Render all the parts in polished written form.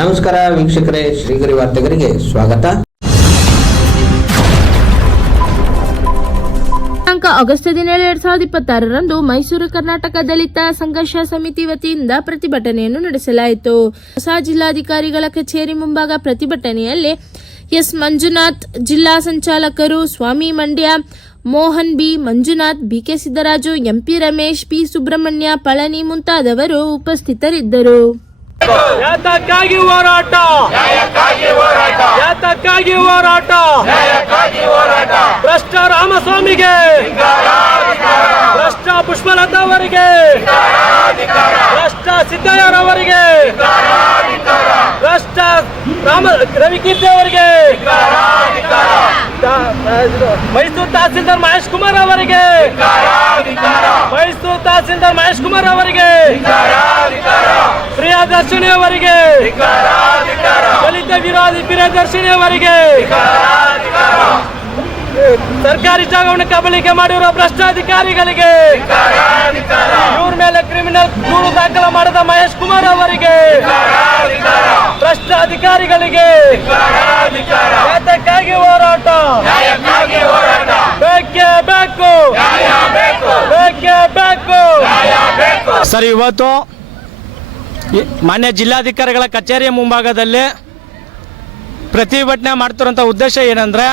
ನಮಸ್ಕಾರ ವೀಕ್ಷಕರೇ, ಶ್ರೀಗರಿ ವಾರ್ತೆಗರಿಗೆ ಸ್ವಾಗತ. ಆಗಸ್ಟ್ 17, 2026ರಂದು ಮೈಸೂರು ಕರ್ನಾಟಕ ದಲಿತ ಸಂಘರ್ಷ ಸಮಿತಿ ವತಿಯಿಂದ ಪ್ರತಿಭಟನೆಯನ್ನು ನಡೆಸಲಾಯಿತು. ಹೊಸ ಜಿಲ್ಲಾಧಿಕಾರಿಗಳ ಕಚೇರಿ ಮುಂಭಾಗ ಪ್ರತಿಭಟನೆಯಲ್ಲಿ ಎಸ್ ಮಂಜುನಾಥ್, ಜಿಲ್ಲಾ ಸಂಚಾಲಕರು Swamy Mandya, Mohan B, Manjunath, BK Siddaraju, MP Ramesh, P Subramanya, Palani ಮುಂತಾದವರು ಉಪಸ್ಥಿತರಿದ್ದರು. ಯಾತಕ್ಕಾಗಿ ಹೋರಾಟ, ಯಾತಕ್ಕಾಗಿ ಹೋರಾಟ, ಭ್ರಷ್ಟ ರಾಮಸ್ವಾಮಿಗೆ, ಭ್ರಷ್ಟ ಪುಷ್ಪಲತಾ ಅವರಿಗೆ, ಭ್ರಷ್ಟ ಸಿದ್ದಯ್ಯರವರಿಗೆ, ಭ್ರಷ್ಟ ರವಿಕೀರ್ತಿ ಅವರಿಗೆ, ಮೈಸೂರು ತಹಸೀಲ್ದಾರ್ ಮಹೇಶ್ ಕುಮಾರ್ ಅವರಿಗೆ, ಮೈಸೂರು ತಹಸೀಲ್ದಾರ್ ಮಹೇಶ್ ಕುಮಾರ್ ಅವರಿಗೆ, ಪ್ರಿಯದರ್ಶಿನಿ ಅವರಿಗೆ, ದಲಿತ ವಿರೋಧಿ ಪ್ರಿಯದರ್ಶಿನಿ ಅವರಿಗೆ, ಸರ್ಕಾರಿ ಜಾಗವನ್ನು ಕಬಳಿಕೆ ಮಾಡಿರುವ ಭ್ರಷ್ಟಾಧಿಕಾರಿಗಳಿಗೆ, ಇವ್ರ ಮೇಲೆ ಕ್ರಿಮಿನಲ್ ದೂರು ದಾಖಲು ಮಾಡಿದ ಮಹೇಶ್ ಕುಮಾರ್ ಅವರಿಗೆ, ಭ್ರಷ್ಟ ಅಧಿಕಾರಿಗಳಿಗೆ ಯಾತಕ್ಕಾಗಿ ಹೋರಾಟ, ಬೇಕೇ ಬೇಕು, ಬೇಕೇ ಬೇಕು. ಸರ್, ಇವತ್ತು ಮಾನ್ಯ ಜಿಲ್ಲಾಧಿಕಾರಿಗಳ ಕಚೇರಿಯ ಮುಂಭಾಗದಲ್ಲಿ ಪ್ರತಿಭಟನೆ ಮಾಡ್ತಿರೋಂಥ ಉದ್ದೇಶ ಏನಂದರೆ,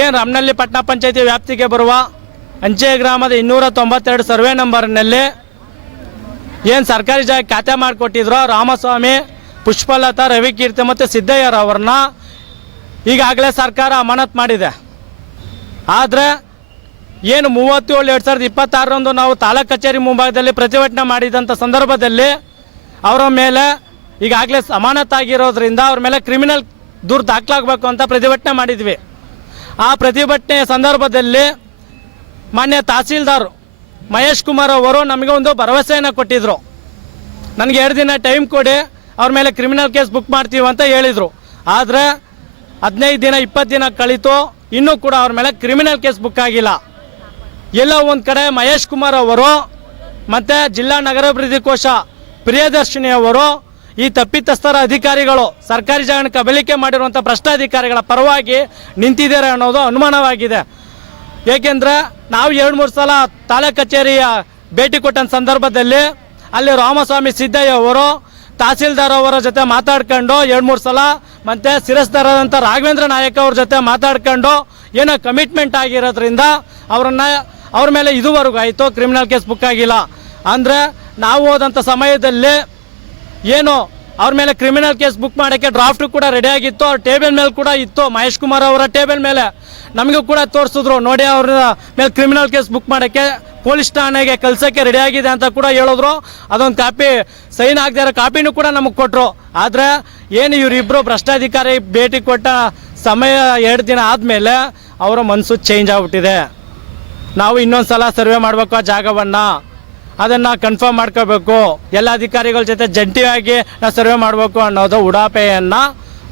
ಏನು ರಮನಹಳ್ಳಿ ಪಟ್ಟಣ ಪಂಚಾಯತಿ ವ್ಯಾಪ್ತಿಗೆ ಬರುವ ಅಂಚೆ ಗ್ರಾಮದ 292 ಸರ್ವೆ ನಂಬರ್ನಲ್ಲಿ ಏನು ಸರ್ಕಾರಿ ಜಾಗ ಖಾತೆ ಮಾಡಿಕೊಟ್ಟಿದ್ರು ರಾಮಸ್ವಾಮಿ, ಪುಷ್ಪಲತಾ, ರವಿಕೀರ್ತಿ ಮತ್ತು ಸಿದ್ದಯ್ಯರವ್ರನ್ನ ಈಗಾಗಲೇ ಸರ್ಕಾರ ಅಮಾನತ್ ಮಾಡಿದೆ. ಆದರೆ ಏನು 37/2026ರಂದು ನಾವು ತಾಲೂಕು ಕಚೇರಿ ಮುಂಭಾಗದಲ್ಲಿ ಪ್ರತಿಭಟನೆ ಮಾಡಿದಂಥ ಸಂದರ್ಭದಲ್ಲಿ ಅವರ ಮೇಲೆ ಈಗಾಗಲೇ ಅಮಾನತಾಗಿರೋದ್ರಿಂದ ಅವ್ರ ಮೇಲೆ ಕ್ರಿಮಿನಲ್ ದೂರು ದಾಖಲಾಗಬೇಕು ಅಂತ ಪ್ರತಿಭಟನೆ ಮಾಡಿದ್ವಿ. ಆ ಪ್ರತಿಭಟನೆಯ ಸಂದರ್ಭದಲ್ಲಿ ಮಾನ್ಯ ತಹಸೀಲ್ದಾರ್ ಮಹೇಶ್ ಕುಮಾರ್ ಅವರು ನಮಗೆ ಒಂದು ಭರವಸೆಯನ್ನು ಕೊಟ್ಟಿದ್ದರು. ನನಗೆ 2 ದಿನ ಟೈಮ್ ಕೊಡಿ, ಅವ್ರ ಮೇಲೆ ಕ್ರಿಮಿನಲ್ ಕೇಸ್ ಬುಕ್ ಮಾಡ್ತೀವಿ ಅಂತ ಹೇಳಿದರು. ಆದರೆ 15 ದಿನ 20 ದಿನ ಕಳೀತು, ಇನ್ನೂ ಕೂಡ ಅವ್ರ ಮೇಲೆ ಕ್ರಿಮಿನಲ್ ಕೇಸ್ ಬುಕ್ ಆಗಿಲ್ಲ. ಎಲ್ಲೋ ಒಂದು ಕಡೆ ಮಹೇಶ್ ಕುಮಾರ್ ಅವರು ಮತ್ತು ಜಿಲ್ಲಾ ನಗರಾಭಿವೃದ್ಧಿ ಕೋಶ ಪ್ರಿಯದರ್ಶಿನಿ ಅವರು ಈ ತಪ್ಪಿತಸ್ಥರ ಅಧಿಕಾರಿಗಳು ಸರ್ಕಾರಿ ಜಾಗನ ಕಬಳಿಕೆ ಮಾಡಿರುವಂಥ ಭ್ರಷ್ಟಾಧಿಕಾರಿಗಳ ಪರವಾಗಿ ನಿಂತಿದ್ದಾರೆ ಅನ್ನೋದು ಅನುಮಾನವಾಗಿದೆ. ಏಕೆಂದರೆ ನಾವು 2-3 ಸಲ ತಾಲೂಕು ಕಚೇರಿಯ ಭೇಟಿ ಕೊಟ್ಟ ಸಂದರ್ಭದಲ್ಲಿ ಅಲ್ಲಿ ರಾಮಸ್ವಾಮಿ ಸಿದ್ದಯ್ಯ ಅವರು ತಹಸೀಲ್ದಾರ್ ಅವರ ಜೊತೆ ಮಾತಾಡ್ಕೊಂಡು 2-3 ಸಲ ಮತ್ತು ಶಿರಸ್ದಾರದಂಥ ರಾಘವೇಂದ್ರ ನಾಯಕ್ ಅವ್ರ ಜೊತೆ ಮಾತಾಡ್ಕೊಂಡು ಏನೋ ಕಮಿಟ್ಮೆಂಟ್ ಆಗಿರೋದ್ರಿಂದ ಅವ್ರ ಮೇಲೆ ಇದುವರೆಗೂ ಆಯಿತು ಕ್ರಿಮಿನಲ್ ಕೇಸ್ ಬುಕ್ ಆಗಿಲ್ಲ. ಅಂದರೆ ನಾವು ಹೋದಂಥ ಸಮಯದಲ್ಲಿ ಏನು ಅವ್ರ ಮೇಲೆ ಕ್ರಿಮಿನಲ್ ಕೇಸ್ ಬುಕ್ ಮಾಡೋಕ್ಕೆ ಡ್ರಾಫ್ಟು ಕೂಡ ರೆಡಿಯಾಗಿತ್ತು, ಅವ್ರ ಟೇಬಲ್ ಮೇಲೆ ಕೂಡ ಇತ್ತು. ಮಹೇಶ್ ಕುಮಾರ್ ಅವರ ಟೇಬಲ್ ಮೇಲೆ ನಮಗೂ ಕೂಡ ತೋರಿಸಿದ್ರು, ನೋಡಿ ಅವ್ರ ಮೇಲೆ ಕ್ರಿಮಿನಲ್ ಕೇಸ್ ಬುಕ್ ಮಾಡೋಕ್ಕೆ ಪೊಲೀಸ್ ಠಾಣೆಗೆ ಕಳ್ಸೋಕ್ಕೆ ರೆಡಿಯಾಗಿದೆ ಅಂತ ಕೂಡ ಹೇಳಿದ್ರು. ಅದೊಂದು ಕಾಪಿ ಸೈನ್ ಆಗದೇ ಇರೋ ಕಾಪಿನೂ ಕೂಡ ನಮಗೆ ಕೊಟ್ಟರು. ಆದರೆ ಏನು ಇವರಿಬ್ಬರು ಭ್ರಷ್ಟಾಧಿಕಾರಿ ಭೇಟಿ ಕೊಟ್ಟ ಸಮಯ 2 ದಿನ ಆದಮೇಲೆ ಅವರ ಮನಸ್ಸು ಚೇಂಜ್ ಆಗಿಬಿಟ್ಟಿದೆ. ನಾವು ಇನ್ನೊಂದು ಸಲ ಸರ್ವೆ ಮಾಡಬೇಕು ಆ ಜಾಗವನ್ನು, ಅದನ್ನು ಕನ್ಫರ್ಮ್ ಮಾಡ್ಕೋಬೇಕು, ಎಲ್ಲ ಅಧಿಕಾರಿಗಳ ಜೊತೆ ಜಂಟಿಯಾಗಿ ನಾವು ಸರ್ವೆ ಮಾಡಬೇಕು ಅನ್ನೋದು ಉಡಾಪೆಯನ್ನು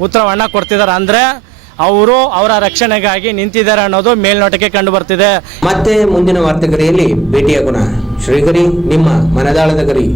ಉತ್ತರವನ್ನು ಕೊಡ್ತಿದ್ದಾರೆ. ಅಂದರೆ ಅವರು ಅವರ ರಕ್ಷಣೆಗಾಗಿ ನಿಂತಿದ್ದಾರೆ ಅನ್ನೋದು ಮೇಲ್ನೋಟಕ್ಕೆ ಕಂಡು ಬರ್ತಿದೆ. ಮತ್ತೆ ಮುಂದಿನ ವಾರ್ತೆಗರಿಯಲ್ಲಿ ಭೇಟಿಯಾಗೋಣ. ಶ್ರೀಗರಿ, ನಿಮ್ಮ ಮನದಾಳದ ಗರಿ.